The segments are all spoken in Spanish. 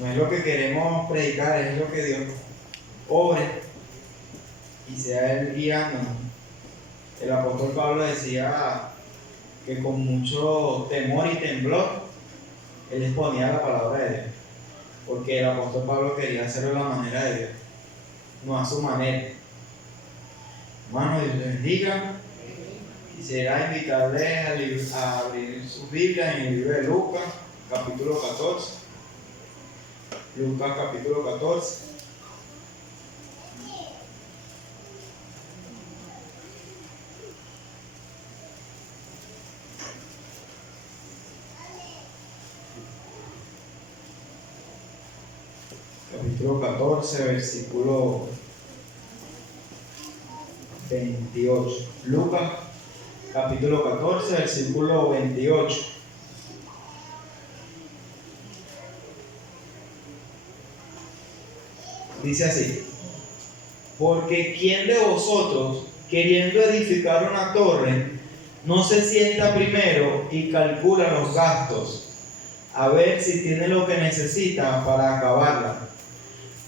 No es lo que queremos predicar, es lo que Dios obre y sea Él guiándonos. El apóstol Pablo decía que con mucho temor y temblor Él exponía la palabra de Dios, porque el apóstol Pablo quería hacerlo de la manera de Dios, no a su manera. Hermanos, Dios les bendiga. Quisiera invitarles a abrir sus Biblias en el libro de Lucas, capítulo 14. Lucas, capítulo 14. Capítulo 14, versículo 28. Lucas, capítulo 14, versículo 28. Dice así: porque ¿quién de vosotros, queriendo edificar una torre, no se sienta primero y calcula los gastos, a ver si tiene lo que necesita para acabarla?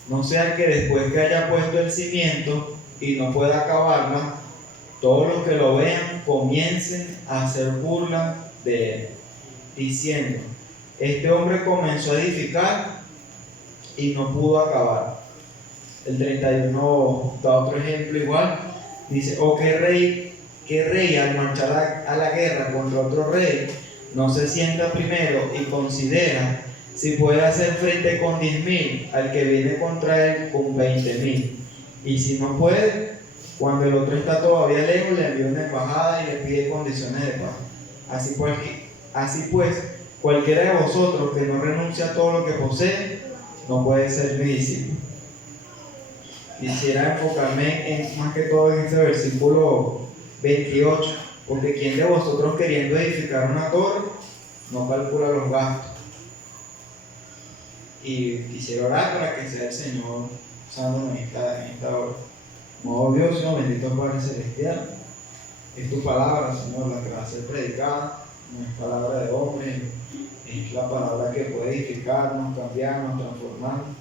No sea que después que haya puesto el cimiento y no pueda acabarla, todos los que lo vean comiencen a hacer burla de él, diciendo: este hombre comenzó a edificar y no pudo acabar. El 31 da otro ejemplo igual. Dice: oh, qué rey al marchar a la guerra contra otro rey, no se sienta primero y considera si puede hacer frente con 10,000 al que viene contra él con 20,000. Y si no puede, cuando el otro está todavía lejos, le envía una embajada y le pide condiciones de paz. Así pues, cualquiera de vosotros que no renuncia a todo lo que posee, no puede ser mi discípulo. Quisiera enfocarme más que todo en este versículo 28, porque ¿quién de vosotros, queriendo edificar una torre, no calcula los gastos? Y quisiera orar para que sea el Señor usándonos en esta hora. Oh Dios, Señor, bendito Padre Celestial, es tu palabra, Señor, la que va a ser predicada, no es palabra de hombre, es la palabra que puede edificarnos, cambiarnos, transformarnos.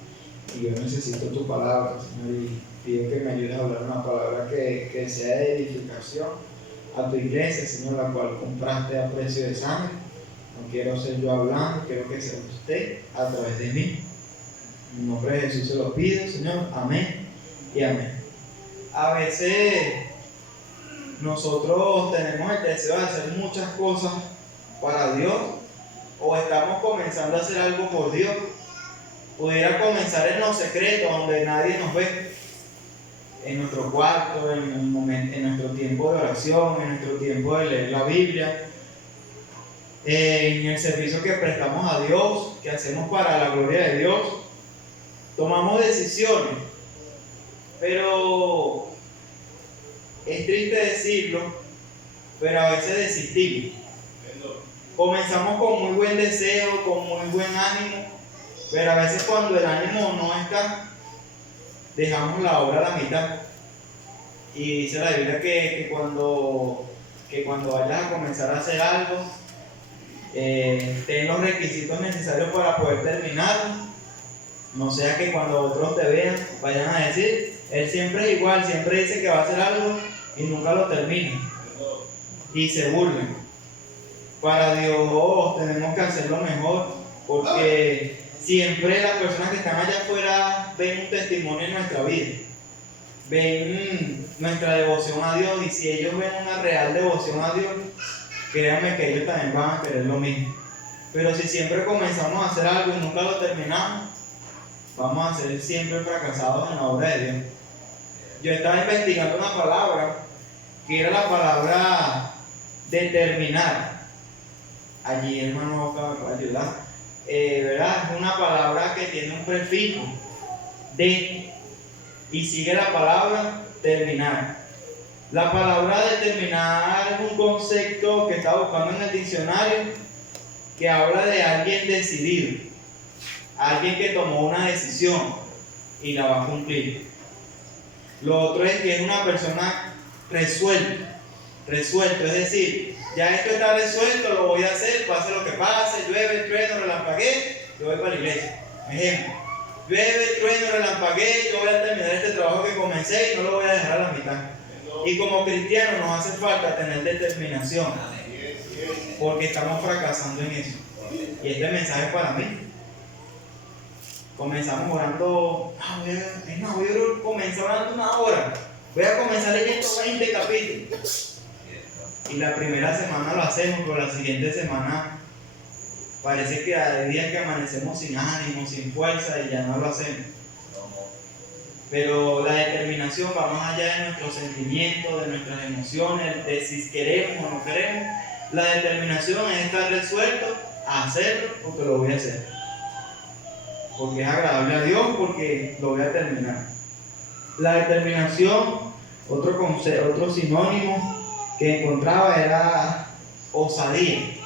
Y yo necesito tu palabra, Señor, y pido que me ayudes a hablar una palabra que sea de edificación a tu iglesia, Señor, la cual compraste a precio de sangre. No quiero ser yo hablando, quiero que sea usted a través de mí. En nombre de Jesús se lo pido, Señor. Amén y amén. A veces nosotros tenemos el deseo de hacer muchas cosas para Dios, o estamos comenzando a hacer algo por Dios. Pudiera comenzar en lo secreto, donde nadie nos ve, en nuestro cuarto, en nuestro tiempo de oración, en nuestro tiempo de leer la Biblia, en el servicio que prestamos a Dios, que hacemos para la gloria de Dios. Tomamos decisiones, pero es triste decirlo, pero a veces desistimos. Comenzamos con muy buen deseo, con muy buen ánimo, pero a veces cuando el ánimo no está, dejamos la obra a la mitad. Y dice la Biblia que cuando vayas a comenzar a hacer algo, ten los requisitos necesarios para poder terminarlo. No sea que cuando otros te vean, vayan a decir: él siempre es igual, siempre dice que va a hacer algo y nunca lo termina. Y se burlen. Para Dios tenemos que hacerlo mejor, porque siempre las personas que están allá afuera ven un testimonio en nuestra vida, ven nuestra devoción a Dios, y si ellos ven una real devoción a Dios, créanme que ellos también van a querer lo mismo. Pero si siempre comenzamos a hacer algo y nunca lo terminamos, vamos a ser siempre fracasados en la obra de Dios. Yo estaba investigando una palabra que era la palabra determinar. Allí hermano Boca me puede ayudar. ¿Verdad? Es una palabra que tiene un prefijo de y sigue la palabra terminar. La palabra determinar es un concepto que estaba buscando en el diccionario, que habla de alguien decidido, alguien que tomó una decisión y la va a cumplir. Lo otro es que es una persona resuelto, es decir, ya esto está resuelto, lo voy a hacer, pase lo que pase, llueve, trueno, relampaguee, yo voy para la iglesia. Ejemplo, llueve, trueno, relampaguee, yo voy a terminar este trabajo que comencé y no lo voy a dejar a la mitad. Y como cristianos nos hace falta tener determinación, porque estamos fracasando en eso. Y este mensaje es para mí. Comenzamos orando, voy a comenzar orando 1 hora. Voy a comenzar leyendo 20 capítulos. Y la primera semana lo hacemos, pero la siguiente semana parece que hay días que amanecemos sin ánimo, sin fuerza y ya no lo hacemos. Pero la determinación va más allá de nuestros sentimientos, de nuestras emociones, de si queremos o no queremos. La determinación es estar resuelto a hacerlo porque lo voy a hacer. Porque es agradable a Dios, porque lo voy a terminar. La determinación, otro sinónimo que encontraba era osadía.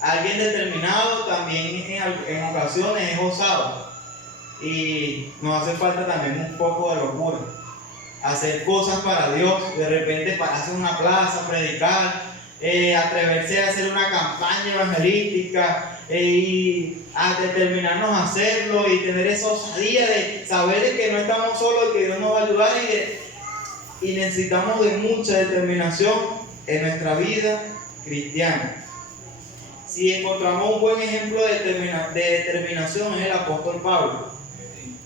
Alguien determinado también en ocasiones es osado. Y nos hace falta también un poco de locura. Hacer cosas para Dios, de repente pararse en una plaza, predicar, atreverse a hacer una campaña evangelística y a determinarnos a hacerlo y tener esa osadía de saber que no estamos solos y que Dios nos va a ayudar y necesitamos de mucha determinación en nuestra vida cristiana. Si encontramos un buen ejemplo de determinación es el apóstol Pablo,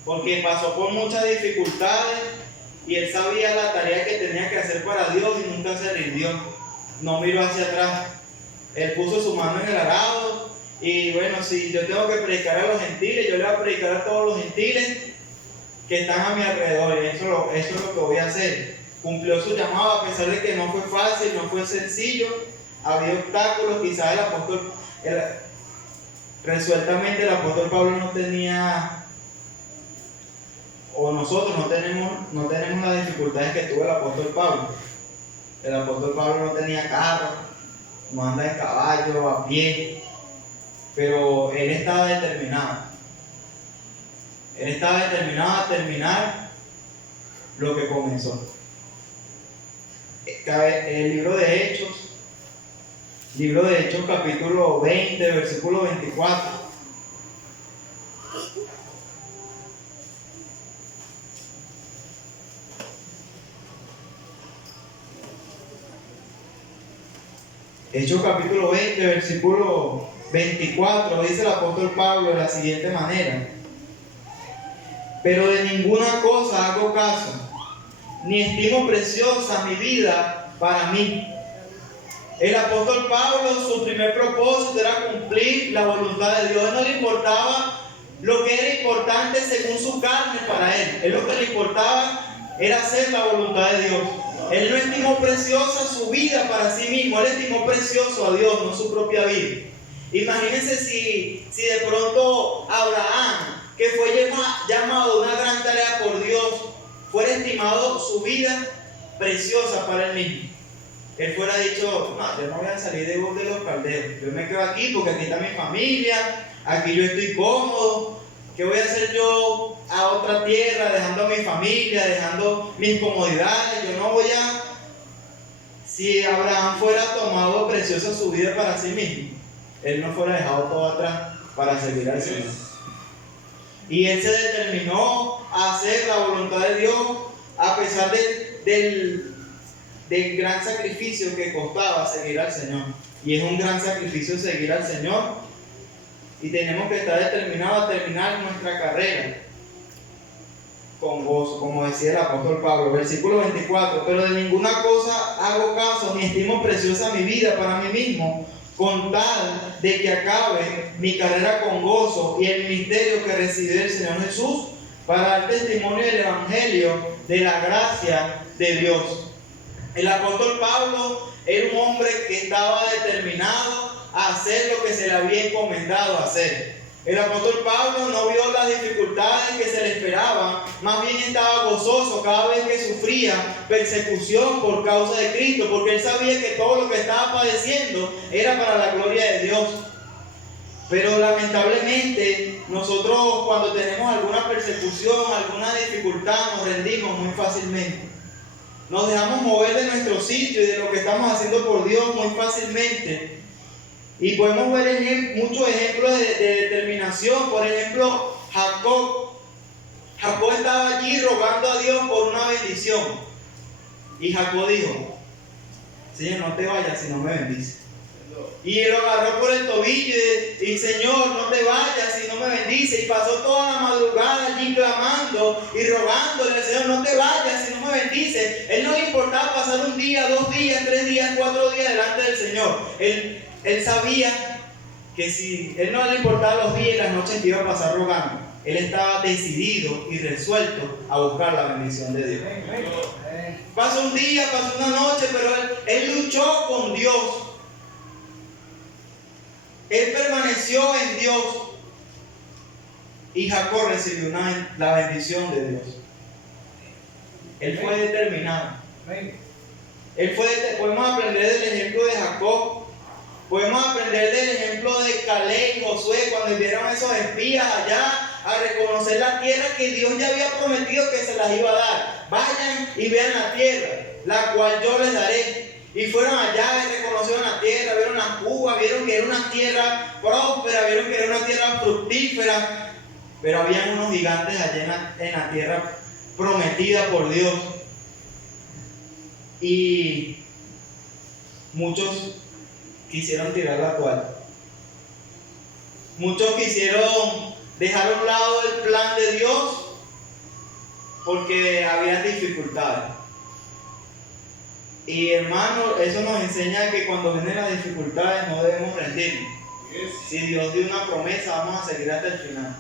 porque pasó por muchas dificultades y él sabía la tarea que tenía que hacer para Dios y nunca se rindió, no miró hacia atrás. Él puso su mano en el arado y bueno, si yo tengo que predicar a los gentiles, yo le voy a predicar a todos los gentiles que están a mi alrededor y eso es lo que voy a hacer. Cumplió su llamado a pesar de que no fue fácil, no fue sencillo, había obstáculos, quizás resueltamente el apóstol Pablo no tenía, o nosotros no tenemos las dificultades que tuvo el apóstol Pablo. El apóstol Pablo no tenía carro, no anda en caballo, a pie, pero él estaba determinado. Él estaba determinado a terminar lo que comenzó. El libro de Hechos capítulo 20, versículo 24. Hechos capítulo 20, versículo 24, dice el apóstol Pablo de la siguiente manera: pero de ninguna cosa hago caso, ni estimo preciosa mi vida para mí. El apóstol Pablo, su primer propósito era cumplir la voluntad de Dios. No le importaba lo que era importante según su carne para él. Él lo que le importaba era hacer la voluntad de Dios. Él no estimó preciosa su vida para sí mismo, él estimó precioso a Dios, no su propia vida. Imagínense si de pronto Abraham, que fue llamado a una gran tarea por Dios, fuera estimado su vida preciosa para él mismo. Él fuera dicho, no, yo no voy a salir de Ur de los Caldeos, yo me quedo aquí porque aquí está mi familia, aquí yo estoy cómodo. ¿Qué voy a hacer yo a otra tierra, dejando a mi familia, dejando mis comodidades? Yo no voy a... Si Abraham fuera tomado preciosa su vida para sí mismo, él no fuera dejado todo atrás para servir al Señor. Y él se determinó a hacer la voluntad de Dios a pesar del gran sacrificio que costaba seguir al Señor. Y es un gran sacrificio seguir al Señor. Y tenemos que estar determinados a terminar nuestra carrera con gozo, como decía el apóstol Pablo. Versículo 24: pero de ninguna cosa hago caso, ni estimo preciosa mi vida para mí mismo, con tal de que acabe mi carrera con gozo y el ministerio que recibí del Señor Jesús, para dar testimonio del Evangelio de la gracia de Dios. El apóstol Pablo era un hombre que estaba determinado a hacer lo que se le había encomendado hacer. El apóstol Pablo no vio las dificultades que se le esperaban, más bien estaba gozoso cada vez que sufría persecución por causa de Cristo, porque él sabía que todo lo que estaba padeciendo era para la gloria de Dios. Pero lamentablemente nosotros, cuando tenemos alguna persecución, alguna dificultad, nos rendimos muy fácilmente. Nos dejamos mover de nuestro sitio y de lo que estamos haciendo por Dios muy fácilmente. Y podemos ver muchos ejemplos de determinación. Por ejemplo, Jacob estaba allí rogando a Dios por una bendición. Y Jacob dijo: Señor, no te vayas si no me bendices. Y lo agarró por el tobillo y Señor, no te vayas si no me bendices. Y pasó toda la madrugada allí clamando y rogándole al Señor: no te vayas si no me bendices. Él no le importaba pasar un día, 2 días, 3 días, 4 días delante del Señor. Él sabía que si él no le importaba los días y las noches que iba a pasar rogando, él estaba decidido y resuelto a buscar la bendición de Dios. Pasó un día, pasó una noche, pero él luchó con Dios. Él permaneció en Dios y Jacob recibió la bendición de Dios. Él fue determinado. Podemos aprender del ejemplo de Jacob. Podemos aprender del ejemplo de Caleb y Josué cuando vieron a esos espías allá a reconocer la tierra que Dios ya había prometido que se las iba a dar. Vayan y vean la tierra, la cual yo les daré. Y fueron allá y reconocieron la tierra, vieron las uvas, vieron que era una tierra próspera, vieron que era una tierra fructífera. Pero habían unos gigantes allá en la tierra prometida por Dios. Y muchos quisieron tirar la toalla. Muchos quisieron dejar a un lado el plan de Dios porque había dificultades. Y hermano, eso nos enseña que cuando vienen las dificultades no debemos rendirnos. Si Dios dio una promesa, vamos a seguir hasta el final.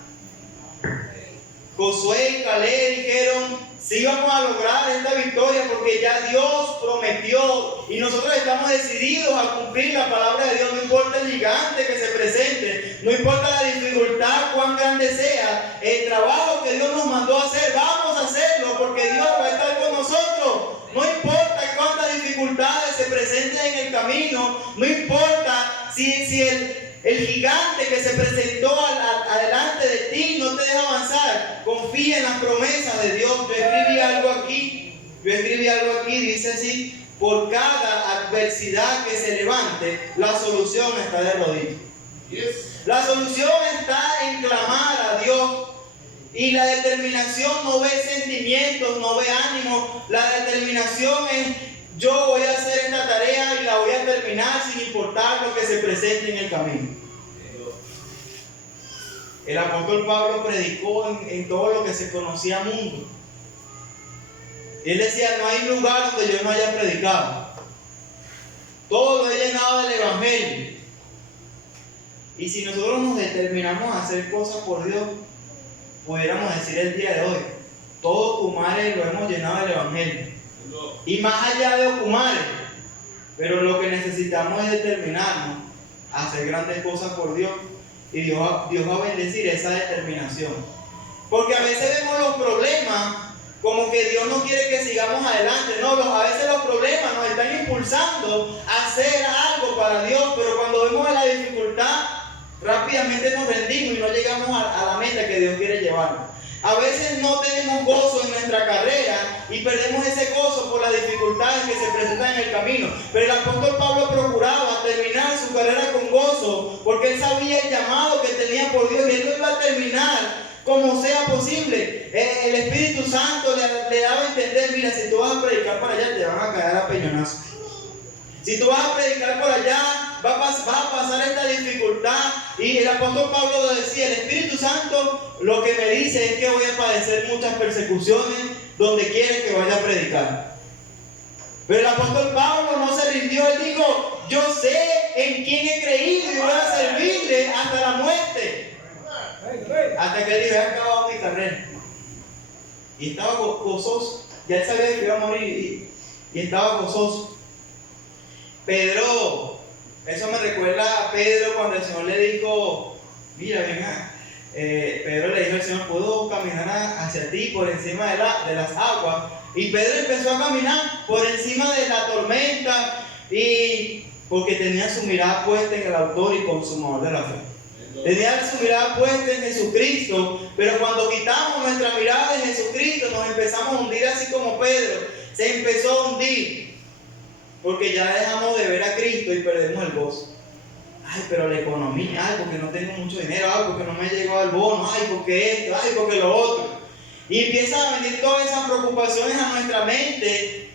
Josué y Caleb dijeron: sí, vamos a lograr esta victoria porque ya Dios prometió y nosotros estamos decididos a cumplir la palabra de Dios. No importa el gigante que se presente, no importa la dificultad, cuán grande sea, el trabajo que Dios nos mandó a hacer, vamos a hacerlo porque Dios va a estar con nosotros. No importa cuántas dificultades se presenten en el camino, no importa si el gigante que se presentó adelante de ti no te deja avanzar. Confía en las promesas de Dios. Yo escribí algo aquí, dice así: por cada adversidad que se levante, la solución está de rodillas. La solución está en clamar a Dios. Y la determinación no ve sentimientos, no ve ánimo. La determinación es: yo voy a hacer esta tarea y la voy a terminar sin importar lo que se presente en el camino. El apóstol Pablo predicó en todo lo que se conocía mundo. Él decía: no hay lugar donde yo no haya predicado. Todo lo he llenado del evangelio. Y si nosotros nos determinamos a hacer cosas por Dios, pudiéramos decir el día de hoy: todo Ocumare lo hemos llenado del evangelio. Y más allá de Ocumare, pero lo que necesitamos es determinarnos a hacer grandes cosas por Dios. Y Dios va a bendecir esa determinación. Porque a veces vemos los problemas como que Dios no quiere que sigamos adelante. No, a veces los problemas nos están impulsando a hacer algo para Dios, pero cuando vemos la dificultad, rápidamente nos rendimos y no llegamos a la meta que Dios quiere llevarnos. A veces no tenemos gozo en nuestra carrera y perdemos ese gozo por las dificultades que se presentan en el camino. Pero el apóstol Pablo procuraba terminar su carrera con gozo porque él sabía el llamado que tenía por Dios y él lo iba a terminar como sea posible. El Espíritu Santo le daba a entender: mira, si tú vas a predicar para allá, te van a caer a peñonazos. Si tú vas a predicar por allá, va a pasar esta dificultad. Y el apóstol Pablo lo decía: el Espíritu Santo lo que me dice es que voy a padecer muchas persecuciones donde quiere que vaya a predicar. Pero el apóstol Pablo no se rindió. Él dijo: yo sé en quién he creído y voy a servirle hasta la muerte. Hasta que él dijo: he acabado mi carrera. Y estaba gozoso. Ya él sabía que iba a morir y estaba gozoso. Pedro, eso me recuerda a Pedro cuando el Señor le dijo: mira, venga. Pedro le dijo al Señor: puedo caminar hacia ti por encima de las aguas. Y Pedro empezó a caminar por encima de la tormenta, y porque tenía su mirada puesta en el autor y consumador de la fe. Tenía su mirada puesta en Jesucristo. Pero cuando quitamos nuestra mirada de Jesucristo, nos empezamos a hundir así como Pedro se empezó a hundir, porque ya dejamos de ver a Cristo y perdemos el gozo. Ay, pero la economía, ay, porque no tengo mucho dinero, ay, porque no me ha llegado el bono, ay, porque esto, ay, porque lo otro. Y empiezan a venir todas esas preocupaciones a nuestra mente,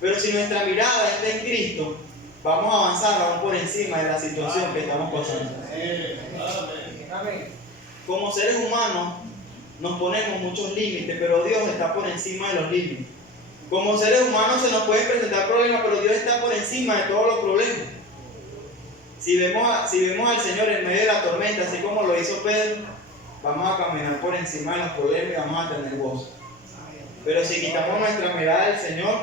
pero si nuestra mirada está en Cristo, vamos a avanzar aún por encima de la situación que estamos pasando. Como seres humanos nos ponemos muchos límites, pero Dios está por encima de los límites. Como seres humanos se nos pueden presentar problemas, pero Dios está por encima de todos los problemas. Si vemos al Señor en medio de la tormenta, así como lo hizo Pedro, vamos a caminar por encima de los problemas y vamos a tener gozo. Pero si quitamos nuestra mirada del Señor,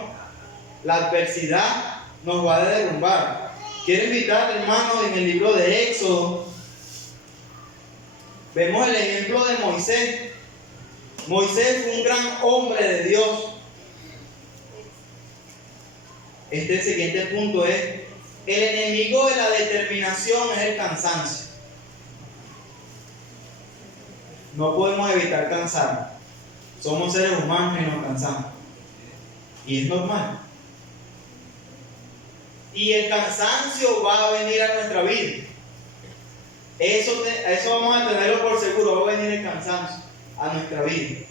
la adversidad nos va a derrumbar. Quiero invitar, hermanos, en el libro de Éxodo, vemos el ejemplo de Moisés. Moisés fue un gran hombre de Dios. El siguiente punto es: el enemigo de la determinación es el cansancio. No podemos evitar cansarnos. Somos seres humanos y nos cansamos. Y es normal. Y el cansancio va a venir a nuestra vida. Eso vamos a tenerlo por seguro. Va a venir el cansancio a nuestra vida.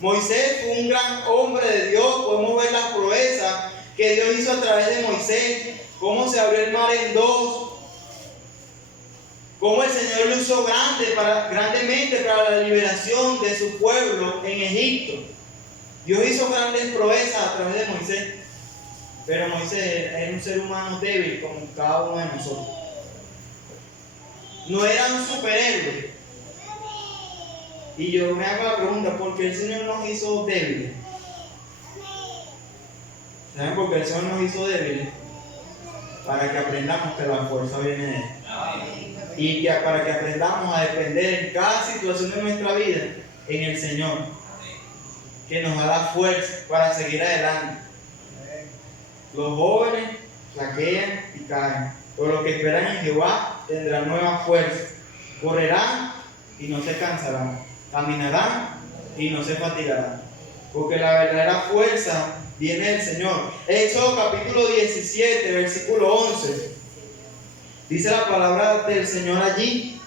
Moisés fue un gran hombre de Dios. Podemos ver las proezas que Dios hizo a través de Moisés. Cómo se abrió el mar en dos. Cómo el Señor lo usó grandemente para la liberación de su pueblo en Egipto. Dios hizo grandes proezas a través de Moisés. Pero Moisés era un ser humano débil como cada uno de nosotros. No era un superhéroe. Y yo me hago la pregunta: ¿por qué el Señor nos hizo débiles? ¿Saben por qué el Señor nos hizo débiles? Para que aprendamos que la fuerza viene de Él. Y para que aprendamos a depender en cada situación de nuestra vida en el Señor, que nos da la fuerza para seguir adelante. Los jóvenes flaquean y caen, pero los que esperan en Jehová tendrán nueva fuerza. Correrán y no se cansarán, caminarán y no se fatigarán, porque la verdadera fuerza viene del Señor. Éxodo capítulo 17, versículo 11. Dice la palabra del Señor allí.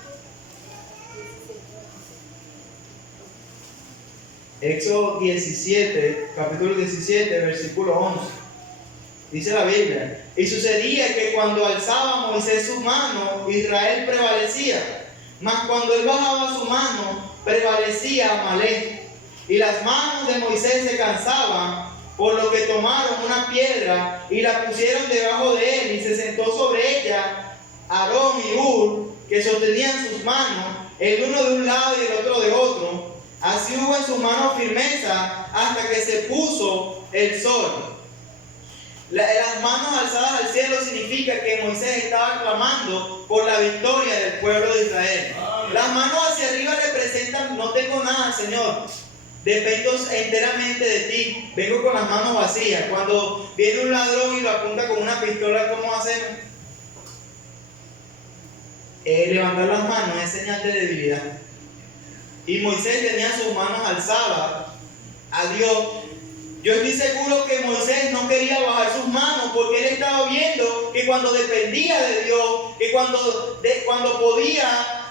Éxodo 17, capítulo 17, versículo 11. Dice la Biblia: y sucedía que cuando alzaba Moisés su mano, Israel prevalecía, mas cuando él bajaba su mano, prevalecía Amalec. Y las manos de Moisés se cansaban, por lo que tomaron una piedra y la pusieron debajo de él, y se sentó sobre ella Aarón y Hur, que sostenían sus manos, el uno de un lado y el otro de otro. Así hubo en sus manos firmeza hasta que se puso el sol. Las manos alzadas al cielo significa que Moisés estaba clamando por la victoria del pueblo de Israel. Las manos hacia arriba representan: no tengo nada, Señor, dependo enteramente de ti, vengo con las manos vacías. Cuando viene un ladrón y lo apunta con una pistola, ¿cómo hacemos? Levantar las manos es señal de debilidad. Y Moisés tenía sus manos alzadas a Dios. Yo estoy seguro que Moisés no quería bajar sus manos, porque él estaba viendo que cuando dependía de Dios, que cuando podía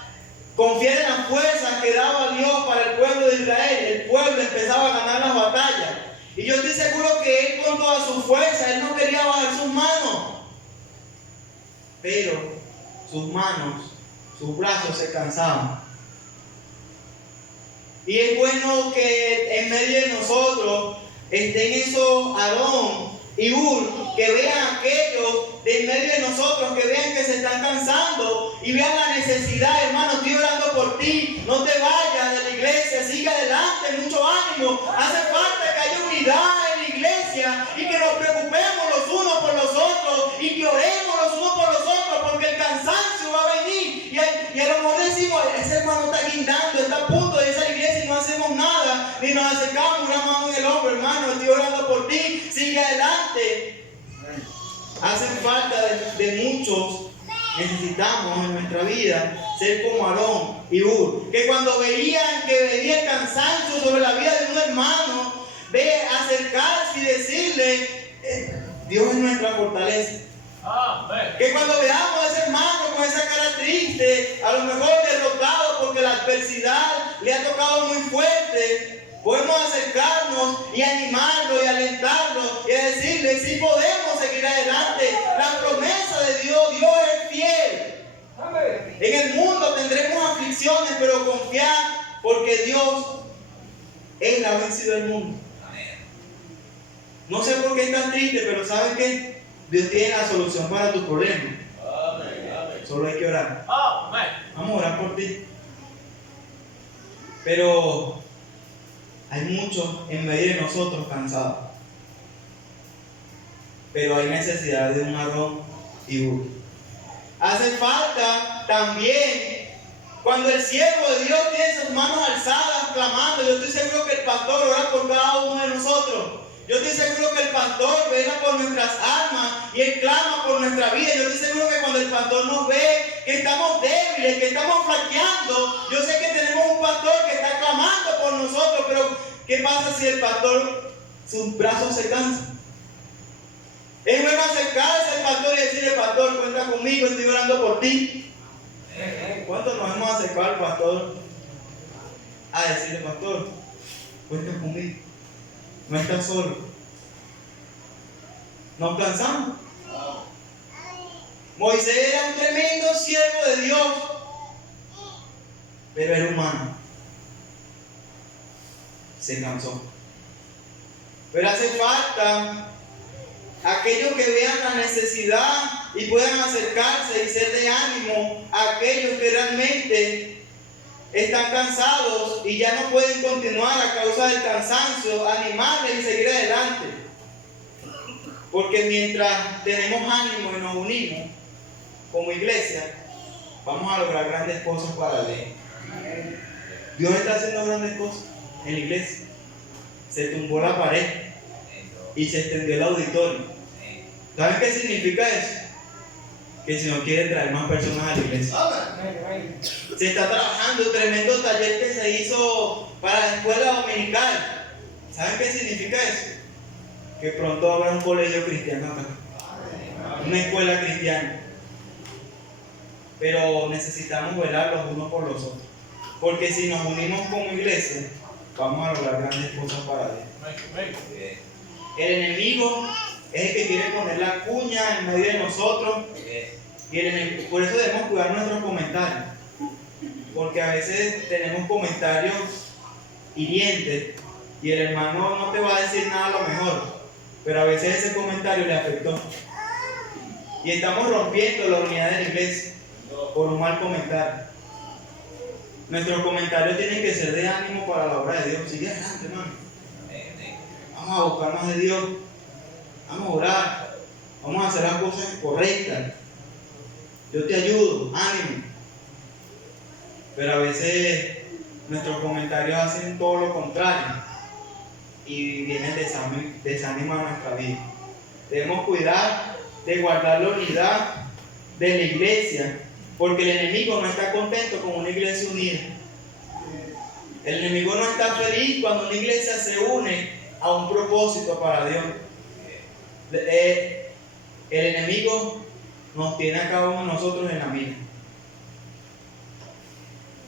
confiar en las fuerzas que daba Dios para el pueblo de Israel, el pueblo empezaba a ganar las batallas. Y yo estoy seguro que él, con toda su fuerza, él no quería bajar sus manos. Pero sus manos, sus brazos se cansaban. Y es bueno que en medio de nosotros estén esos Aarón y Hur, que vean aquellos de en medio de nosotros, que vean que se están cansando y vean la necesidad. Hermano, estoy orando por ti, no te vayas de la iglesia, sigue adelante, mucho ánimo. Hace falta que haya unidad en la iglesia y que nos preocupemos los unos por los otros y que oremos los unos por los otros, porque el cansancio va a venir. Y a lo mejor decimos: ese hermano está guindando, está a punto de esa iglesia y no hacemos nada, ni nos acercamos una mano en el hombro. Hermano, estoy orando por ti, sigue adelante. Hacen falta de muchos. Necesitamos en nuestra vida ser como Aarón y Hur, que cuando veían que venía el cansancio sobre la vida de un hermano, acercarse y decirle: Dios es nuestra fortaleza. Que cuando veamos a ese hermano con esa cara triste, a lo mejor derrotado porque la adversidad le ha tocado muy fuerte, podemos acercarnos y animarlo y alentarlo y decirle: si podemos seguir adelante. La promesa de Dios es fiel. En el mundo tendremos aflicciones, pero confiar, porque Dios, Él ha vencido el mundo. No sé por qué estás triste, pero ¿sabes qué? Dios tiene la solución para tu problema. Solo hay que orar. Vamos a orar por ti. Pero hay muchos en medio de nosotros cansados. Pero hay necesidad de un Aarón y Hur. Hace falta también, cuando el siervo de Dios tiene sus manos alzadas clamando, yo estoy seguro que el pastor ora por cada uno de nosotros. Yo estoy seguro que el pastor vela por nuestras almas y Él clama por nuestra vida. Yo estoy seguro que cuando el pastor nos ve que estamos débiles, que estamos flaqueando, yo sé que tenemos un pastor que está clamando por nosotros, pero ¿qué pasa si el pastor, sus brazos se cansan? Es bueno acercarse al pastor y decirle: pastor, cuenta conmigo, estoy orando por ti. ¿Cuántos nos hemos acercado al pastor a decirle: pastor, cuenta conmigo? No estás solo. Nos cansamos. Moisés era un tremendo siervo de Dios, pero era humano. Se cansó. Pero hace falta aquellos que vean la necesidad y puedan acercarse y ser de ánimo a aquellos que realmente están cansados y ya no pueden continuar a causa del cansancio, animarles y seguir adelante. Porque mientras tenemos ánimo y nos unimos como iglesia, vamos a lograr grandes cosas para Dios. Dios está haciendo grandes cosas en la iglesia. Se tumbó la pared y se extendió el auditorio. ¿Saben qué significa eso? Que el Señor quiere traer más personas a la iglesia. Se está trabajando un tremendo taller que se hizo para la escuela dominical. ¿Saben qué significa eso? Que pronto habrá un colegio cristiano acá, una escuela cristiana. Pero necesitamos velar los unos por los otros, porque si nos unimos como iglesia, vamos a lograr grandes cosas para Dios. El enemigo es el que quiere poner la cuña en medio de nosotros. Y por eso debemos cuidar nuestros comentarios, porque a veces tenemos comentarios hirientes y el hermano no te va a decir nada a lo mejor, pero a veces ese comentario le afectó y estamos rompiendo la unidad de la iglesia por un mal comentario. Nuestros comentarios tienen que ser de ánimo para la obra de Dios. Sigue adelante, hermano. Vamos a buscar más de Dios, vamos a orar, vamos a hacer las cosas correctas. Yo te ayudo, ánimo. Pero a veces nuestros comentarios hacen todo lo contrario y viene el desánimo a nuestra vida. Debemos cuidar de guardar la unidad de la iglesia, porque el enemigo no está contento con una iglesia unida. El enemigo no está feliz cuando una iglesia se une a un propósito para Dios. El enemigo nos tiene a cada uno de nosotros en la mira.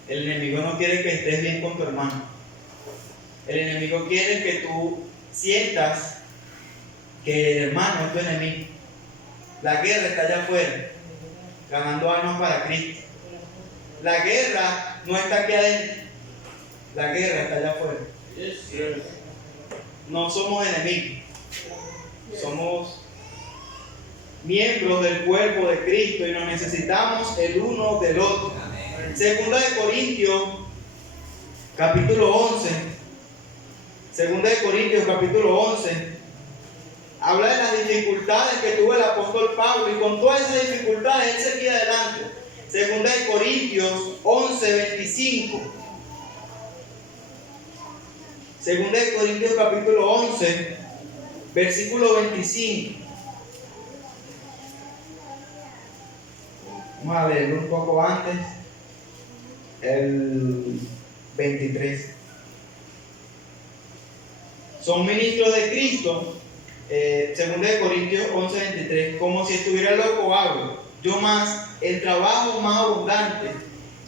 El enemigo no quiere que estés bien con tu hermano. El enemigo quiere que tú sientas que el hermano es tu enemigo. La guerra está allá afuera, ganando almas para Cristo. La guerra no está aquí adentro. La guerra está allá afuera. No somos enemigos. Somos miembros del cuerpo de Cristo y nos necesitamos el uno del otro. Segunda de Corintios, capítulo 11. Segunda de Corintios, capítulo 11. Habla de las dificultades que tuvo el apóstol Pablo y con todas esas dificultades él seguía adelante. Segunda de Corintios 11, 25. Segunda de Corintios, capítulo 11, versículo 25. Vamos a leerlo un poco antes, el 23. Son ministros de Cristo, 2 de Corintios 11:23, como si estuviera loco hago, yo más, el trabajo más abundante,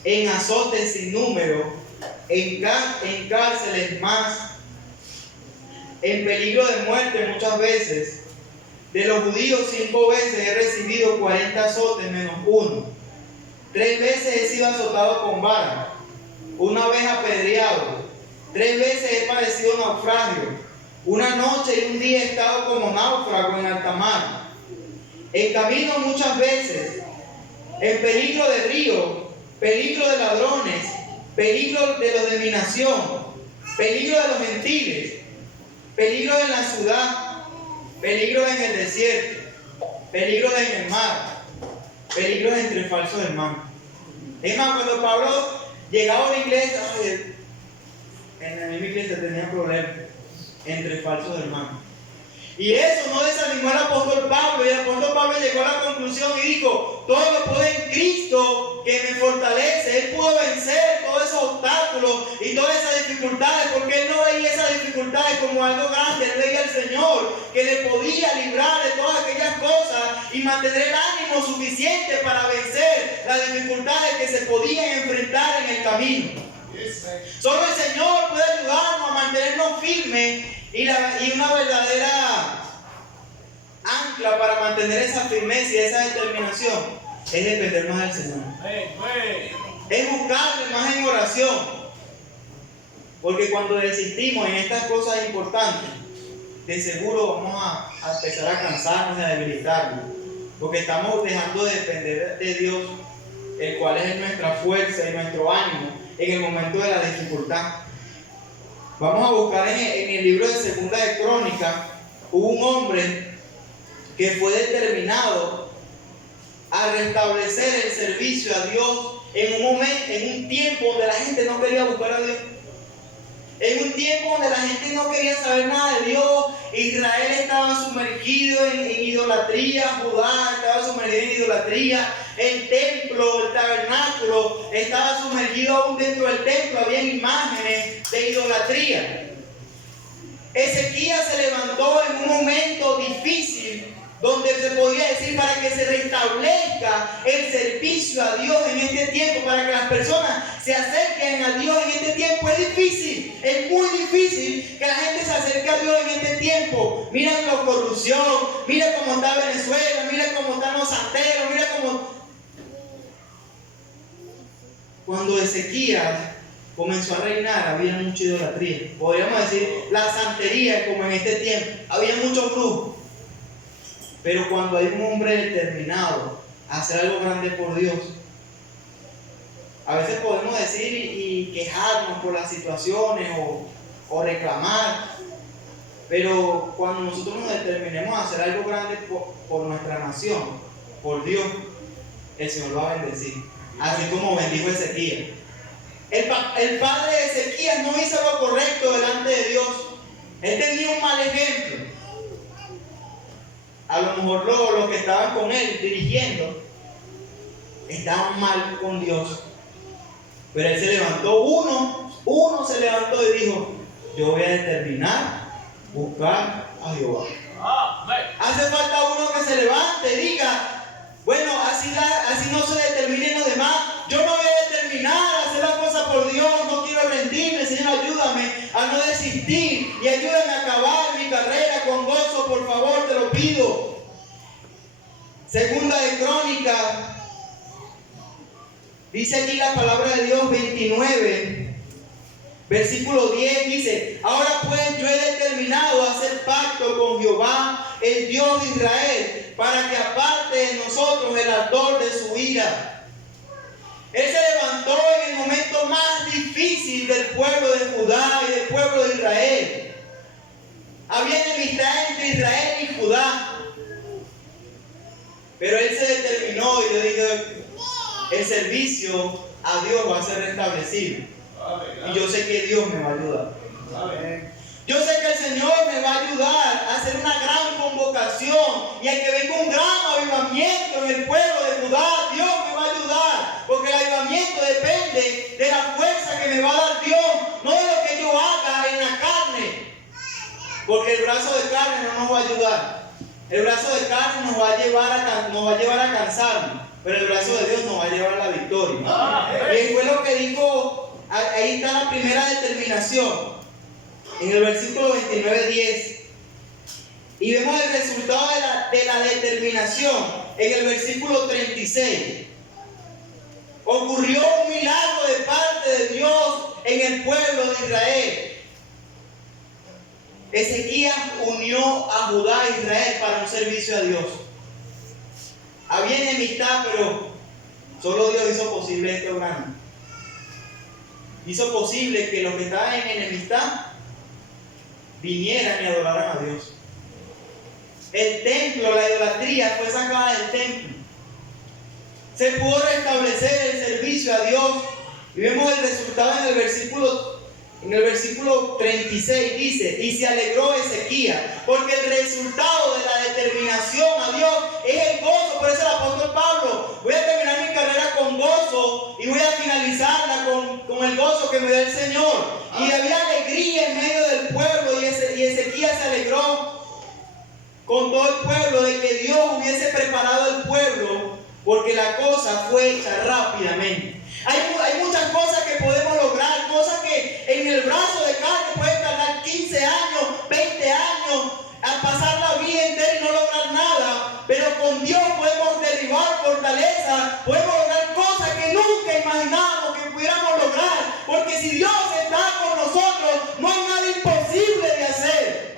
en azotes sin número, en cárceles más, en peligro de muerte muchas veces. De los judíos 5 veces he recibido 40 azotes menos uno. 3 veces he sido azotado con vara, 1 vez apedreado, 3 veces he padecido naufragio, 1 noche y 1 día he estado como náufrago en alta mar. En camino muchas veces, en peligro de río, peligro de ladrones, peligro de los de mi nación, peligro de los gentiles, peligro en la ciudad, peligro en el desierto, peligro en el mar, peligro entre falsos hermanos. Es más, cuando Pablo llegaba a la iglesia, en la misma iglesia tenía problemas entre falsos hermanos. Y eso no desanimó al apóstol Pablo, y el apóstol Pablo llegó a la conclusión y dijo: todo lo puedo en Cristo que me fortalece. Él pudo vencer todos esos obstáculos y todas esas dificultades, porque él no veía esas dificultades como algo grande. Él veía al Señor que le podía librar de todas aquellas cosas y mantener el ánimo suficiente para vencer las dificultades que se podían enfrentar en el camino. Solo el Señor puede ayudarnos a mantenernos firmes y una verdadera ancla para mantener esa firmeza y esa determinación es depender más del Señor. Es buscarle más en oración. Porque cuando desistimos en estas cosas importantes, de seguro vamos a empezar a cansarnos y a debilitarnos. Porque estamos dejando de depender de Dios, el cual es nuestra fuerza y nuestro ánimo en el momento de la dificultad. Vamos a buscar en el libro de Segunda de Crónicas. Hubo un hombre que fue determinado a restablecer el servicio a Dios en un tiempo donde la gente no quería buscar a Dios. En un tiempo donde la gente no quería saber nada de Dios. Israel estaba sumergido en idolatría, Judá estaba sumergido en idolatría, el templo, el tabernáculo estaba sumergido aún dentro del templo, había imágenes de idolatría. Ezequías se levantó en un momento difícil, donde se podría decir para que se restablezca el servicio a Dios en este tiempo, para que las personas se acerquen a Dios en este tiempo. Es difícil, es muy difícil que la gente se acerque a Dios en este tiempo. Mira la corrupción, mira cómo está Venezuela, mira cómo están los santeros, mira cómo... Cuando Ezequías comenzó a reinar, había mucha idolatría. Podríamos decir la santería, como en este tiempo. Había muchos brujos. Pero cuando hay un hombre determinado a hacer algo grande por Dios, a veces podemos decir y quejarnos por las situaciones o reclamar, pero cuando nosotros nos determinemos a hacer algo grande por nuestra nación, por Dios, el Señor lo va a bendecir. Así como bendijo Ezequías. El padre de Ezequías no hizo lo correcto delante de Dios. Él tenía un mal ejemplo. A lo mejor los que estaban con él dirigiendo estaban mal con Dios. Pero él se levantó, uno se levantó y dijo: yo voy a determinar buscar a Jehová. Hace falta uno que se levante y diga: bueno, así no se determinen los demás. Yo me voy a determinar a hacer las cosas por Dios. No quiero rendirme. Señor, ayúdame a no desistir y ayúdame a acabar mi carrera con gozo, por favor, te lo pido. Segunda de Crónicas, dice aquí la palabra de Dios 29, versículo 10, dice: ahora pues yo he determinado hacer pacto con Jehová, el Dios de Israel, para que aparte de nosotros el ardor de su ira. Él se levantó en el momento más difícil del pueblo de Judá y del pueblo de Israel. Había enemistad entre Israel y Judá. Pero él se determinó y le dijo: el servicio a Dios va a ser restablecido. Y yo sé que Dios me va a ayudar. Yo sé que el Señor me va a ayudar a hacer una gran convocación y a que venga un gran avivamiento en el pueblo de Judá. Dios me va a ayudar, porque el avivamiento depende de la fuerza que me va a dar Dios, no de lo que yo haga en la carne. Porque el brazo de carne no nos va a ayudar. El brazo de carne nos va a llevar a cansarnos, pero el brazo de Dios nos va a llevar a la victoria. Y fue lo que dijo, ahí está la primera determinación, en el versículo 29:10. Y vemos el resultado de la determinación en el versículo 36. Ocurrió un milagro de parte de Dios en el pueblo de Israel. Ezequías unió a Judá e Israel para un servicio a Dios. Había enemistad, pero solo Dios hizo posible esto grande. Hizo posible que los que estaban en enemistad vinieran y adoraran a Dios. El templo, la idolatría fue sacada del templo. Se pudo restablecer el servicio a Dios. Y vemos el resultado en el versículo 36. Dice: y se alegró Ezequías, porque el resultado de la determinación a Dios es el gozo. Por eso el apóstol Pablo: voy a terminar mi carrera con gozo y voy a finalizarla con el gozo que me da el Señor. Y había alegría en medio del pueblo, y Ezequías se alegró con todo el pueblo de que Dios hubiese preparado el pueblo, porque la cosa fue hecha rápidamente. Hay muchas cosas que podemos lograr, cosas que en el brazo de carne pueden tardar 15 años, 20 años, a pasar la vida entera y no lograr nada, pero con Dios podemos derribar fortalezas, podemos lograr cosas que nunca imaginábamos que pudiéramos lograr, porque si Dios está con nosotros, no hay nada imposible de hacer.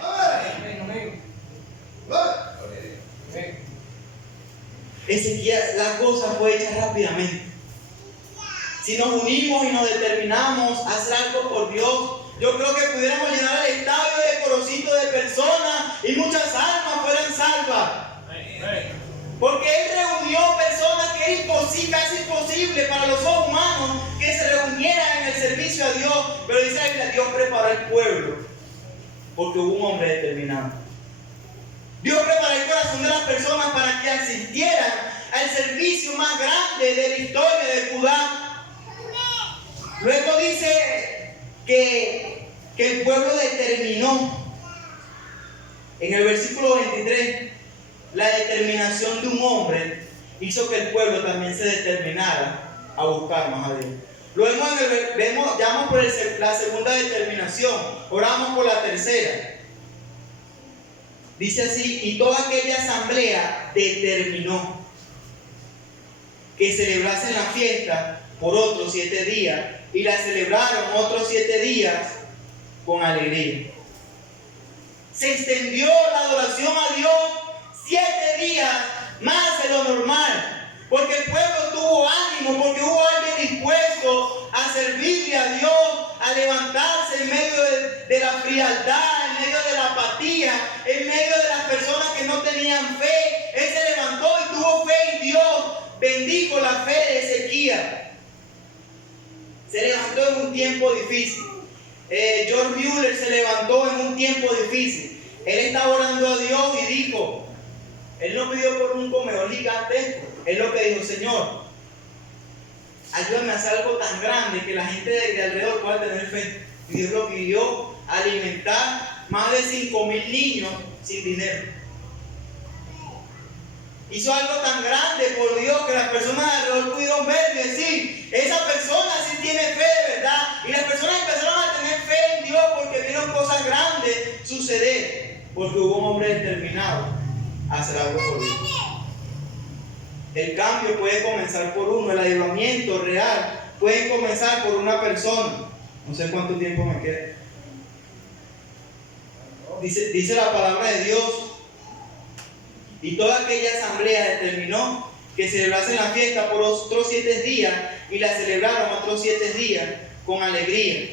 Ezequiel, la cosa fue hecha rápidamente. Si nos unimos y nos determinamos a hacer algo por Dios, yo creo que pudiéramos llenar el estadio de corocitos de personas y muchas almas fueran salvas. Porque Él reunió personas que era casi imposible para los ojos humanos que se reunieran en el servicio a Dios. Pero dice que Dios preparó el pueblo porque hubo un hombre determinado. Dios preparó el corazón de las personas para que asistieran al servicio más grande de la historia de Judá. Luego dice que el pueblo determinó. En el versículo 23, la determinación de un hombre hizo que el pueblo también se determinara a buscar más a Dios. Luego llamamos por la segunda determinación, oramos por la tercera. Dice así: y toda aquella asamblea determinó que celebrasen la fiesta por otros 7 días, y la celebraron otros 7 días con alegría. Se extendió la adoración a Dios 7 días más de lo normal, porque el pueblo tuvo ánimo, porque hubo alguien dispuesto a servirle a Dios, a levantarse en medio de la frialdad, en medio de la apatía, en medio de las personas que no tenían fe. Él se levantó y tuvo fe en Dios. Bendijo la fe de Ezequías. Se levantó en un tiempo difícil. George Mueller se levantó en un tiempo difícil. Él estaba orando a Dios y dijo, él no pidió por un comedor gigantesco. Él lo que dijo: Señor, ayúdame a hacer algo tan grande que la gente de alrededor pueda tener fe. Y Dios lo pidió: alimentar más de 5,000 niños sin dinero. Hizo algo tan grande por Dios que las personas de alrededor pudieron verlo y decir: esa persona sí tiene fe de verdad. Y las personas empezaron a tener fe en Dios porque vieron cosas grandes suceder, porque hubo un hombre determinado a hacer algo por Dios. El cambio puede comenzar por uno, el avivamiento real puede comenzar por una persona. No sé cuánto tiempo me queda. Dice la palabra de Dios: y toda aquella asamblea determinó que celebrasen la fiesta por otros 7 días, y la celebraron otros 7 días con alegría.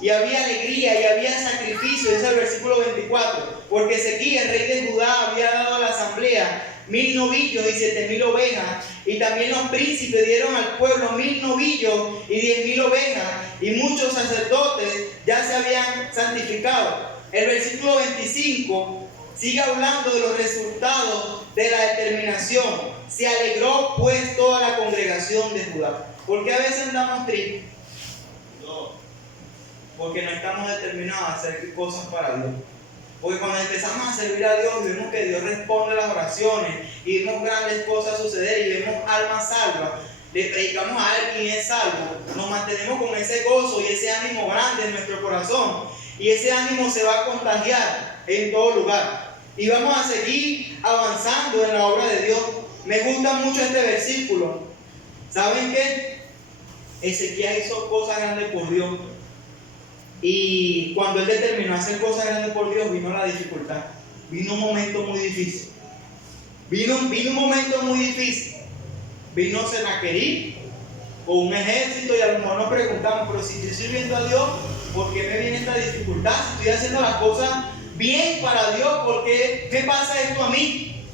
Y había alegría y había sacrificio. Ese es el versículo 24. Porque Ezequías, rey de Judá, había dado a la asamblea 1,000 novillos y 7,000 ovejas. Y también los príncipes dieron al pueblo 1,000 novillos y 10,000 ovejas. Y muchos sacerdotes ya se habían santificado. El versículo 25 sigue hablando de los resultados de la determinación. Se alegró pues toda la congregación de Judá. ¿Por qué a veces andamos tristes? Porque no estamos determinados a hacer cosas para Dios. Porque cuando empezamos a servir a Dios y vemos que Dios responde a las oraciones y vemos grandes cosas suceder y vemos almas salvas, le predicamos a alguien y es salvo, nos mantenemos con ese gozo y ese ánimo grande en nuestro corazón, y ese ánimo se va a contagiar en todo lugar y vamos a seguir avanzando en la obra de Dios. Me gusta mucho este versículo. ¿Saben qué? Ezequías hizo cosas grandes por Dios, y cuando él determinó hacer cosas grandes por Dios, vino la dificultad, vino un momento muy difícil, vino un momento muy difícil. Vino Senaquerib con un ejército, y a lo mejor nos preguntamos, pero si estoy sirviendo a Dios, ¿por qué me viene esta dificultad? Si estoy haciendo las cosas bien para Dios, ¿por qué me pasa esto a mí?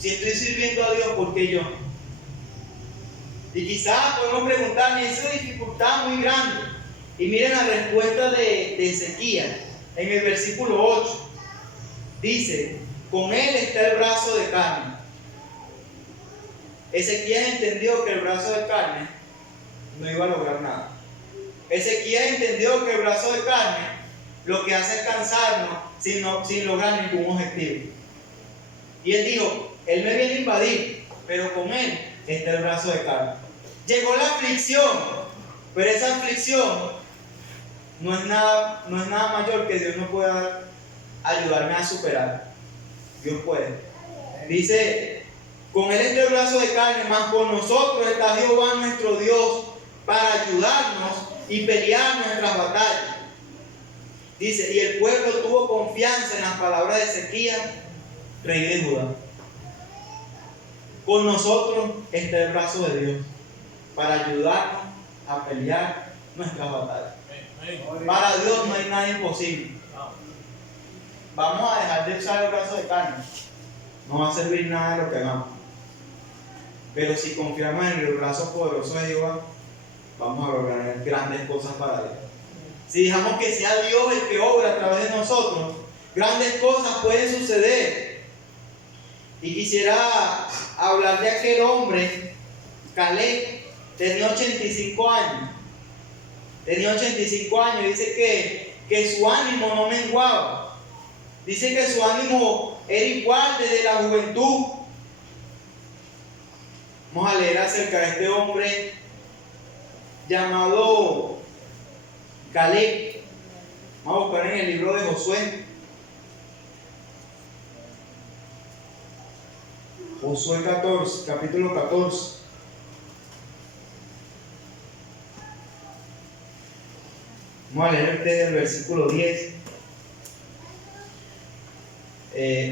Si estoy sirviendo a Dios, ¿por qué yo? Y quizás podemos preguntarme, esa dificultad muy grande. Y miren la respuesta de Ezequías en el versículo 8. Dice, con él está el brazo de carne. Ezequías entendió que el brazo de carne no iba a lograr nada. Ezequías entendió que el brazo de carne lo que hace es cansarnos sin lograr ningún objetivo. Y él dijo, él me viene a invadir, pero con él está el brazo de carne. Llegó la aflicción, pero esa aflicción no es nada mayor que Dios no pueda ayudarme a superar. Dios puede. Dice, con él está el brazo de carne, mas con nosotros está Jehová nuestro Dios para ayudarnos y pelear nuestras batallas. Dice, y el pueblo tuvo confianza en las palabras de Ezequías, rey de Judá. Con nosotros está el brazo de Dios para ayudarnos a pelear nuestras batallas. Para Dios no hay nada imposible. Vamos a dejar de usar el brazo de carne. No va a servir nada de lo que hagamos. Pero si confiamos en el brazo poderoso de Jehová, vamos a lograr grandes cosas para Dios. Si dejamos que sea Dios el que obra a través de nosotros, grandes cosas pueden suceder. Y quisiera hablar de aquel hombre, Caleb, tenía 85 años. Tenía 85 años y dice que su ánimo no menguaba. Dice que su ánimo era igual desde la juventud. Vamos a leer acerca de este hombre llamado Caleb. Vamos a buscar en el libro de Josué. Josué 14, capítulo 14. Vamos a leer desde el versículo 10.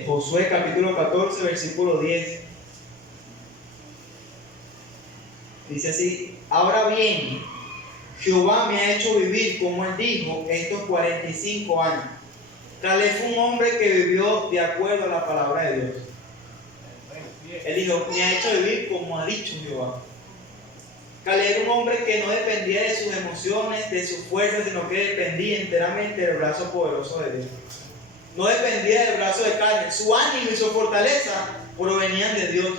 Josué capítulo 14, versículo 10. Dice así: ahora bien, Jehová me ha hecho vivir, como él dijo, estos 45 años. Caleb fue un hombre que vivió de acuerdo a la palabra de Dios. Él dijo, me ha hecho vivir como ha dicho Jehová. Caleb era un hombre que no dependía de sus emociones, de sus fuerzas, sino que dependía enteramente del brazo poderoso de Dios. No dependía del brazo de carne. Su ánimo y su fortaleza provenían de Dios.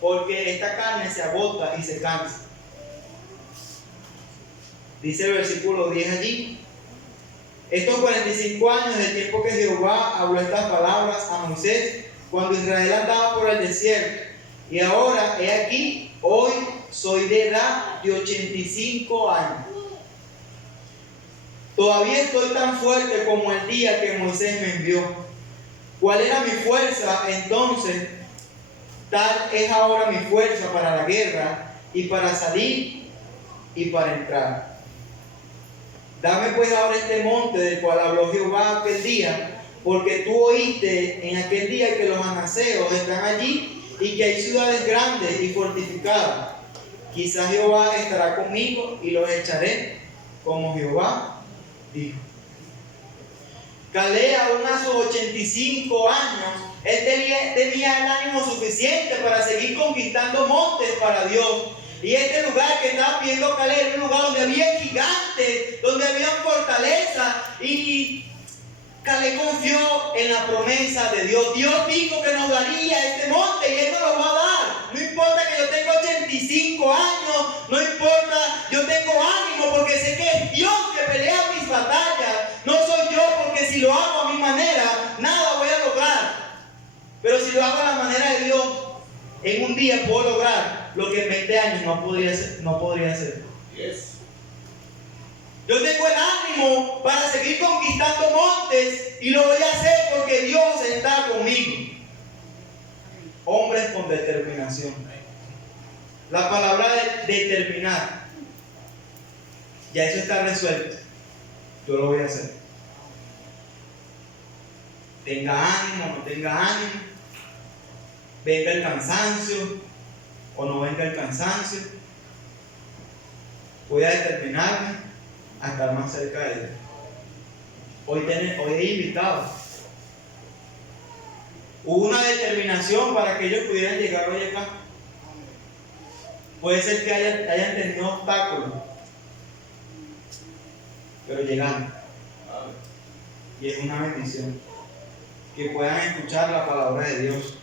Porque esta carne se agota y se cansa. Dice el versículo 10 allí: estos 45 años del tiempo que Jehová habló estas palabras a Moisés, cuando Israel andaba por el desierto. Y ahora, he aquí, hoy soy de edad de 85 años. Todavía estoy tan fuerte como el día que Moisés me envió. ¿Cuál era mi fuerza entonces? Tal es ahora mi fuerza para la guerra y para salir y para entrar. Dame pues ahora este monte del cual habló Jehová aquel día, porque tú oíste en aquel día que los anaseos están allí y que hay ciudades grandes y fortificadas. Quizás Jehová estará conmigo y los echaré, como Jehová dijo. Caleb, aún a sus 85 años, él tenía el ánimo suficiente para seguir conquistando montes para Dios. Y este lugar que estaba pidiendo Caleb era un lugar donde había gigantes, donde había fortaleza. Y Caleb confió en la promesa de Dios. Dios dijo que nos daría este monte y Él nos lo va a dar. No importa que yo tenga 85 años, no importa, yo tengo ánimo porque sé que es Dios que pelea mis batallas. No soy yo, porque si lo hago a mi manera, yo hago la manera de Dios, en un día puedo lograr lo que en 20 años no podría hacer. Yes. Yo tengo el ánimo para seguir conquistando montes y lo voy a hacer porque Dios está conmigo. Hombres con determinación. La palabra de determinar, ya eso está resuelto. Yo lo voy a hacer. Tenga ánimo, no tenga ánimo, venga el cansancio o no venga el cansancio, voy a determinarme a estar más cerca de Él. Hoy he invitado. Hubo una determinación para que ellos pudieran llegar hoy acá. Puede ser que hayan tenido obstáculos, pero llegaron. Y es una bendición que puedan escuchar la palabra de Dios.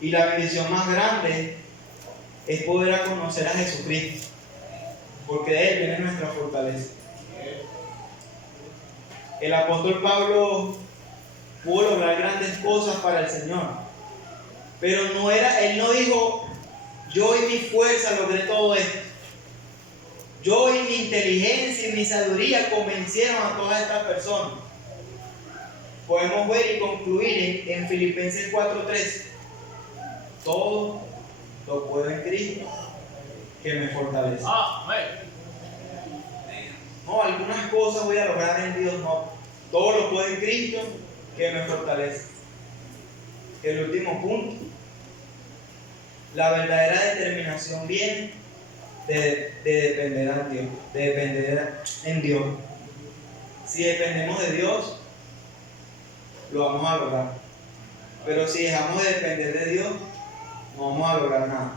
Y la bendición más grande es poder conocer a Jesucristo, porque de Él viene nuestra fortaleza. El apóstol Pablo pudo lograr grandes cosas para el Señor, pero él no dijo: yo y mi fuerza logré todo esto, yo y mi inteligencia y mi sabiduría convencieron a todas estas personas. Podemos ver y concluir en Filipenses 4:3: todo lo puedo en Cristo que me fortalece. No, algunas cosas voy a lograr en Dios, no. Todo lo puedo en Cristo que me fortalece. El último punto: la verdadera determinación viene de depender en Dios, de depender en Dios. Si dependemos de Dios, lo vamos a lograr. Pero si dejamos de depender de Dios, no vamos a lograr nada.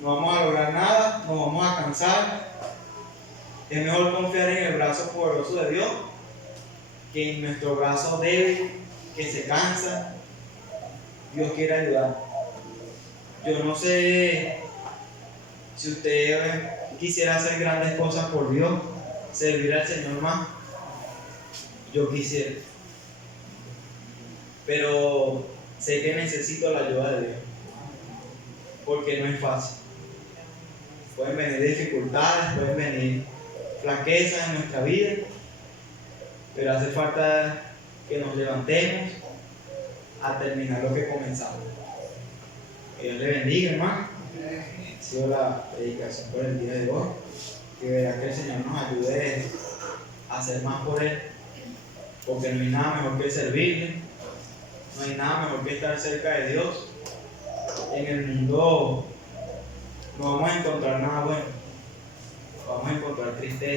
No vamos a lograr nada, nos vamos a cansar. Es mejor confiar en el brazo poderoso de Dios que en nuestro brazo débil, que se cansa. Dios quiere ayudar. Yo no sé si usted quisiera hacer grandes cosas por Dios, servir al Señor más. Yo quisiera. Pero sé que necesito la ayuda de Dios, porque no es fácil. Pueden venir dificultades, pueden venir flaquezas en nuestra vida, pero hace falta que nos levantemos a terminar lo que comenzamos. Que Dios le bendiga, hermano. Ha sido la predicación por el día de hoy. Que verá que el Señor nos ayude a hacer más por Él, porque no hay nada mejor que servirle, no hay nada mejor que estar cerca de Dios. En el mundo no vamos a encontrar nada bueno, vamos a encontrar tristeza.